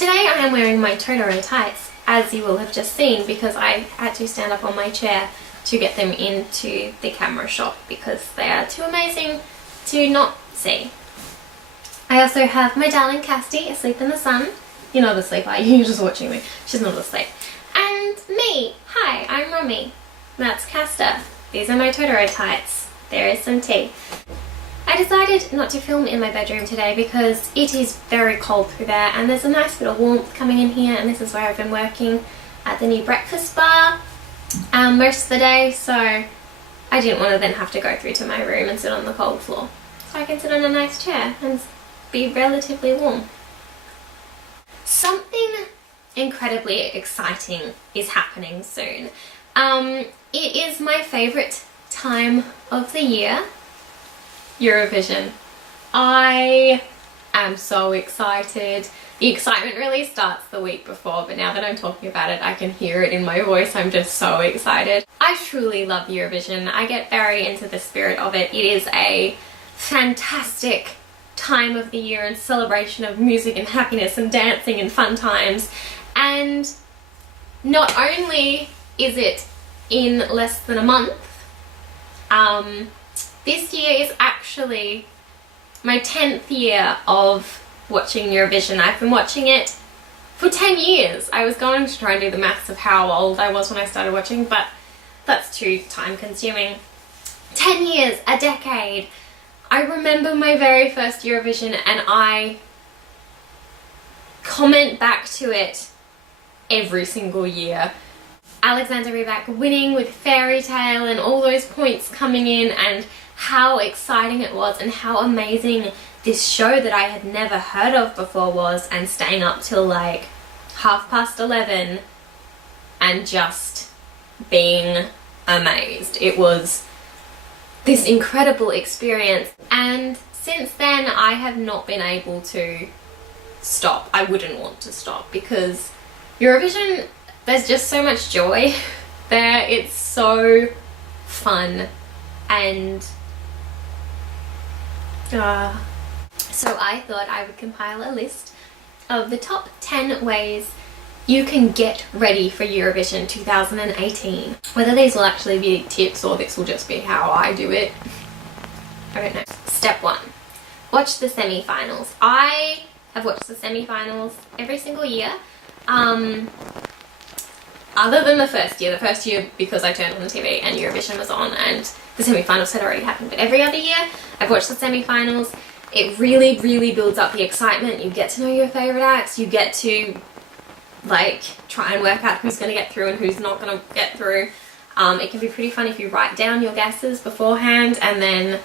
Today I am wearing my Totoro tights, as you will have just seen, because I had to stand up on my chair to get them into the camera shot because they are too amazing to not see. I also have my darling Casti asleep in the sun. You're not asleep, are you? You're just watching me. She's not asleep. And me. Hi, I'm Romi. That's Casta. These are my Totoro tights. There is some tea. I decided not to film in my bedroom today because it is very cold through there and there's a nice bit of warmth coming in here, and this is where I've been working at the new breakfast bar most of the day, so I didn't want to then have to go through to my room and sit on the cold floor. So I can sit on a nice chair and be relatively warm. Something incredibly exciting is happening soon. It is my favourite time of the year. Eurovision. I am so excited. The excitement really starts the week before, but now that I'm talking about it, I can hear it in my voice. I'm just so excited. I truly love Eurovision. I get very into the spirit of it. It is a fantastic time of the year and celebration of music and happiness and dancing and fun times. And not only is it in less than a month, this year is actually my 10th year of watching Eurovision. I've been watching it for 10 years. I was going to try and do the maths of how old I was when I started watching, but that's too time consuming. 10 years, a decade. I remember my very first Eurovision and I comment back to it every single year. Alexander Rybak winning with Fairy Tale and all those points coming in, and how exciting it was and how amazing this show that I had never heard of before was, and staying up till like 11:30 and just being amazed. It was this incredible experience, and since then I have not been able to stop. I wouldn't want to stop because Eurovision, there's just so much joy there. It's so fun, and so I thought I would compile a list of the top 10 ways you can get ready for Eurovision 2018. Whether these will actually be tips or this will just be how I do it, I don't know. Step 1. Watch the semi-finals. I have watched the semi-finals every single year. Other than the first year because I turned on the TV and Eurovision was on and the semi-finals had already happened, but every other year I've watched the semi-finals. It really, really builds up the excitement. You get to know your favourite acts, you get to like try and work out who's going to get through and who's not going to get through. It can be pretty fun if you write down your guesses beforehand and then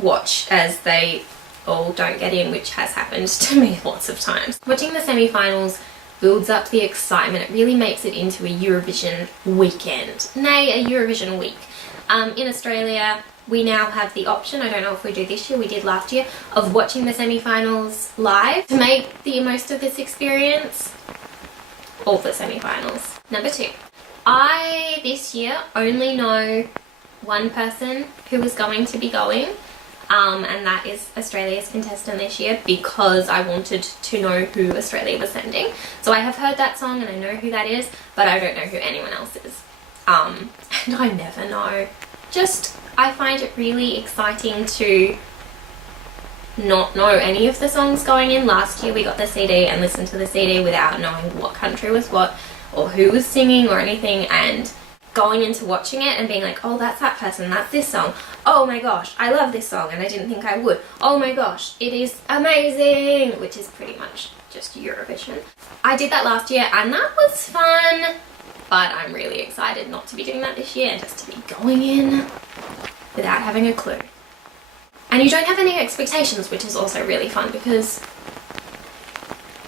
watch as they all don't get in, which has happened to me lots of times. Watching the semi-finals builds up the excitement. It really makes it into a Eurovision weekend, nay, a Eurovision week. In Australia, we now have the option, I don't know if we do this year, we did last year, of watching the semi-finals live to make the most of this experience. All the semi-finals. Number 2, I this year only know one person who is going to be going, and that is Australia's contestant this year, because I wanted to know who Australia was sending. So I have heard that song and I know who that is, but I don't know who anyone else is. And I never know. Just, I find it really exciting to not know any of the songs going in. Last year we got the CD and listened to the CD without knowing what country was what or who was singing or anything, and going into watching it and being like, oh, that's that person, that's this song. Oh my gosh, I love this song and I didn't think I would. Oh my gosh, it is amazing, which is pretty much just Eurovision. I did that last year and that was fun, but I'm really excited not to be doing that this year, just to be going in without having a clue. And you don't have any expectations, which is also really fun because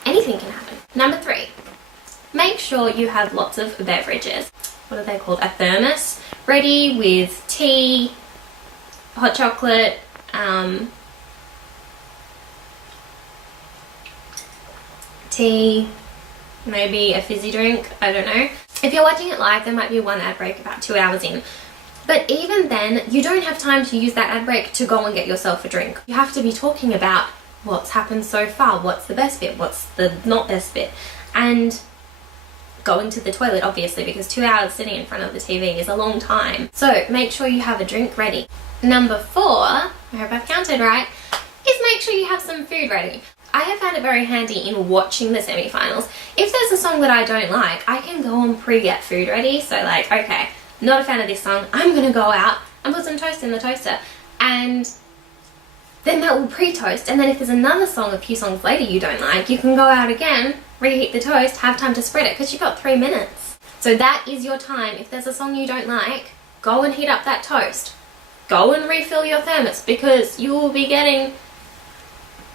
anything can happen. Number 3, make sure you have lots of beverages. What are they called? A thermos ready with tea, hot chocolate, tea, maybe a fizzy drink, I don't know. If you're watching it live, there might be one ad break about 2 hours in. But even then, you don't have time to use that ad break to go and get yourself a drink. You have to be talking about what's happened so far, what's the best bit, what's the not best bit, and going to the toilet, obviously, because 2 hours sitting in front of the TV is a long time. So make sure you have a drink ready. Number 4, I hope I've counted right, is make sure you have some food ready. I have found it very handy in watching the semi-finals. If there's a song that I don't like, I can go and pre-get food ready. So like, okay, not a fan of this song, I'm gonna go out and put some toast in the toaster, and then that will pre-toast, and then if there's another song a few songs later you don't like, you can go out again, reheat the toast, have time to spread it, because you've got 3 minutes. So that is your time. If there's a song you don't like, go and heat up that toast. Go and refill your thermos, because you will be getting,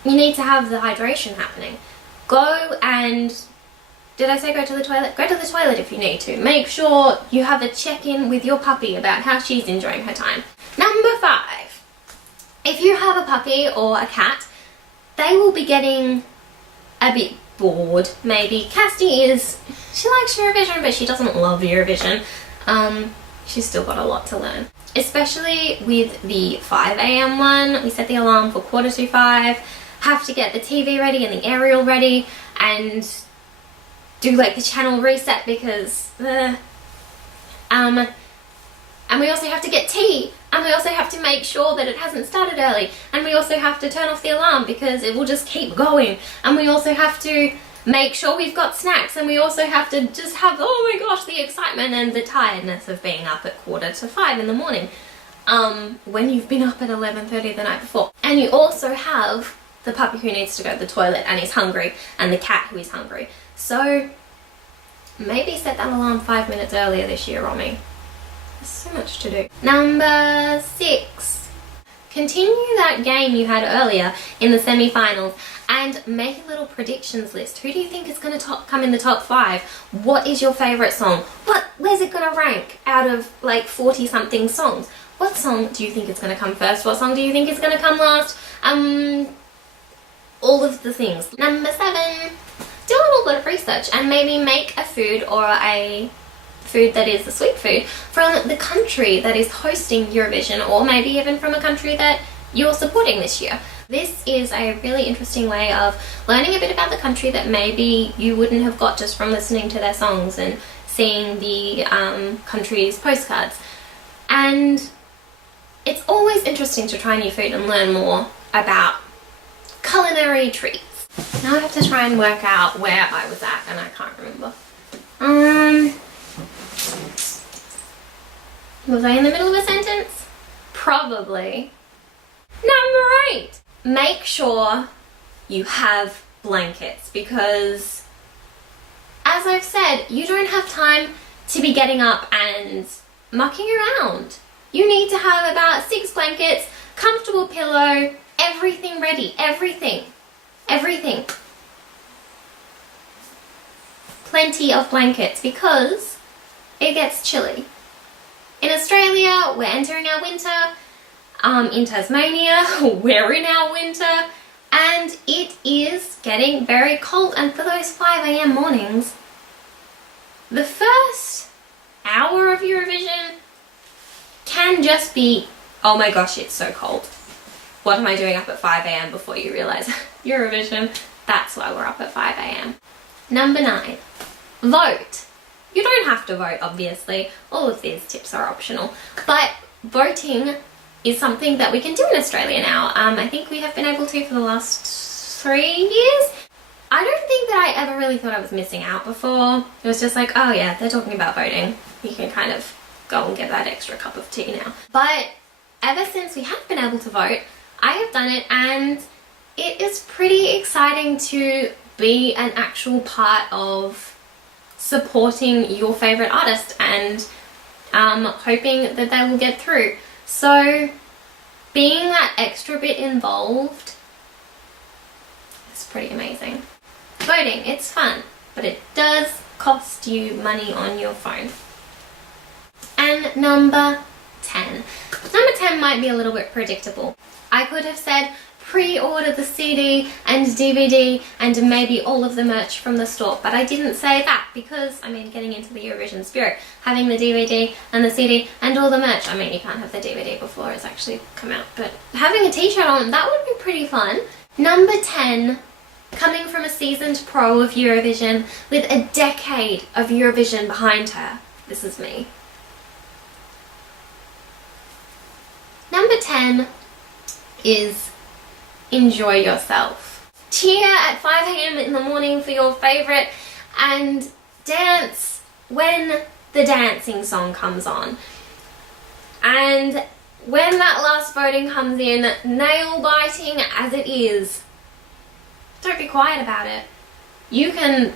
you need to have the hydration happening. Go and, did I say go to the toilet? Go to the toilet if you need to. Make sure you have a check-in with your puppy about how she's enjoying her time. Number 5. If you have a puppy or a cat, they will be getting a bit bored, maybe. Cassie she likes Eurovision, but she doesn't love Eurovision. She's still got a lot to learn. Especially with the 5 AM one. We set the alarm for 4:45. Have to get the TV ready and the aerial ready, and do like the channel reset because and we also have to get tea, and we also have to make sure that it hasn't started early, and we also have to turn off the alarm because it will just keep going, and we also have to make sure we've got snacks, and we also have to just have, oh my gosh, the excitement and the tiredness of being up at 4:45 in the morning when you've been up at 11:30 the night before. And you also have the puppy who needs to go to the toilet and is hungry, and the cat who is hungry. So maybe set that alarm 5 minutes earlier this year, Romi. There's so much to do. Number 6. Continue that game you had earlier in the semi-finals and make a little predictions list. Who do you think is going to come in the top 5? What is your favourite song? Where's it going to rank out of like 40 something songs? What song do you think is going to come first? What song do you think is going to come last? All of the things. Number 7. Do a little bit of research and maybe make a food or a food that is a sweet food from the country that is hosting Eurovision, or maybe even from a country that you're supporting this year. This is a really interesting way of learning a bit about the country that maybe you wouldn't have got just from listening to their songs and seeing the country's postcards. And it's always interesting to try new food and learn more about culinary treats. Now I have to try and work out where I was at, and I can't remember. Was I in the middle of a sentence? Probably. Number 8. Make sure you have blankets, because as I've said, you don't have time to be getting up and mucking around. You need to have about 6 blankets, comfortable pillow, everything ready. Everything. Plenty of blankets, because it gets chilly. In Australia, we're entering our winter. In Tasmania, we're in our winter, and it is getting very cold. And for those 5 AM mornings, the first hour of Eurovision can just be, oh my gosh, it's so cold. What am I doing up at 5 AM before you realise Eurovision? That's why we're up at 5 AM. Number 9, vote. You don't have to vote, obviously. All of these tips are optional. But voting is something that we can do in Australia now. I think we have been able to for the last 3 years. I don't think that I ever really thought I was missing out before. It was just like, oh yeah, they're talking about voting. You can kind of go and get that extra cup of tea now. But ever since we have been able to vote, I have done it, and it is pretty exciting to be an actual part of supporting your favourite artist and hoping that they will get through. So being that extra bit involved is pretty amazing. Voting, it's fun, but it does cost you money on your phone. And number 10. Number 10 might be a little bit predictable. I could have said pre-order the CD and DVD and maybe all of the merch from the store, but I didn't say that because, I mean, getting into the Eurovision spirit, having the DVD and the CD and all the merch, I mean, you can't have the DVD before it's actually come out, but having a t-shirt on, that would be pretty fun. Number 10, coming from a seasoned pro of Eurovision with a decade of Eurovision behind her. This is me. Number 10 is enjoy yourself. Cheer at 5 a.m. in the morning for your favourite and dance when the dancing song comes on. And when that last voting comes in, nail biting as it is, don't be quiet about it. You can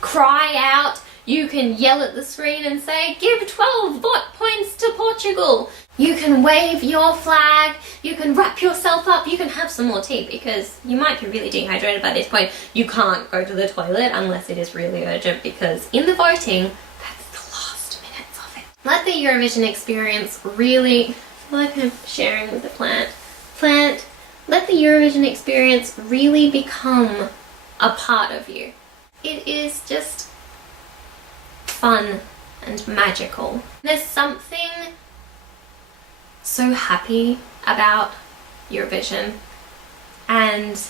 cry out, you can yell at the screen and say, give 12 points to Portugal. You can wave your flag, you can wrap yourself up, you can have some more tea because you might be really dehydrated by this point. You can't go to the toilet unless it is really urgent because in the voting, that's the last minutes of it. Let the Eurovision experience really, I feel like I'm sharing with the plant, let the Eurovision experience really become a part of you. It is just fun and magical. There's something so happy about Eurovision, and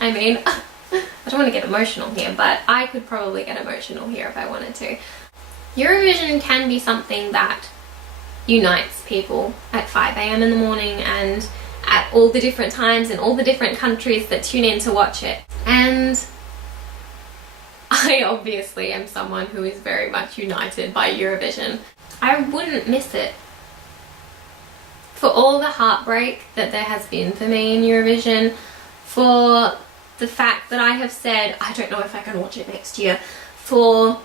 I mean, I don't want to get emotional here, but I could probably get emotional here if I wanted to. Eurovision can be something that unites people at 5 a.m. in the morning and at all the different times in all the different countries that tune in to watch it. And I obviously am someone who is very much united by Eurovision. I wouldn't miss it. For all the heartbreak that there has been for me in Eurovision, for the fact that I have said, I don't know if I can watch it next year, for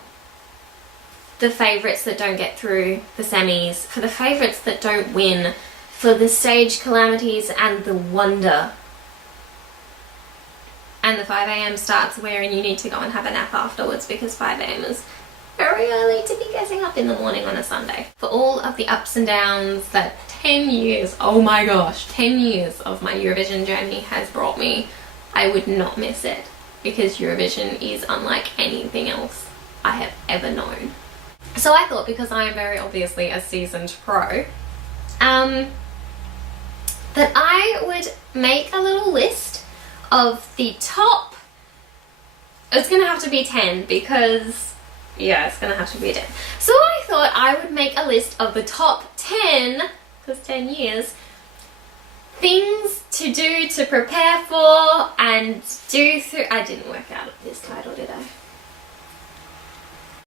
the favourites that don't get through the semis, for the favourites that don't win, for the stage calamities and the wonder. And the 5 a.m. starts wherein you need to go and have a nap afterwards because 5 a.m. is very early to be getting up in the morning on a Sunday. For all of the ups and downs that 10 years, oh my gosh, 10 years of my Eurovision journey has brought me, I would not miss it because Eurovision is unlike anything else I have ever known. So I thought, because I am very obviously a seasoned pro, that I would make a little list of the top, it's gonna have to be 10 because, yeah, it's gonna have to be 10. So I thought I would make a list of the top 10, because 10 years, things to do to prepare for and do through, I didn't work out this title, did I?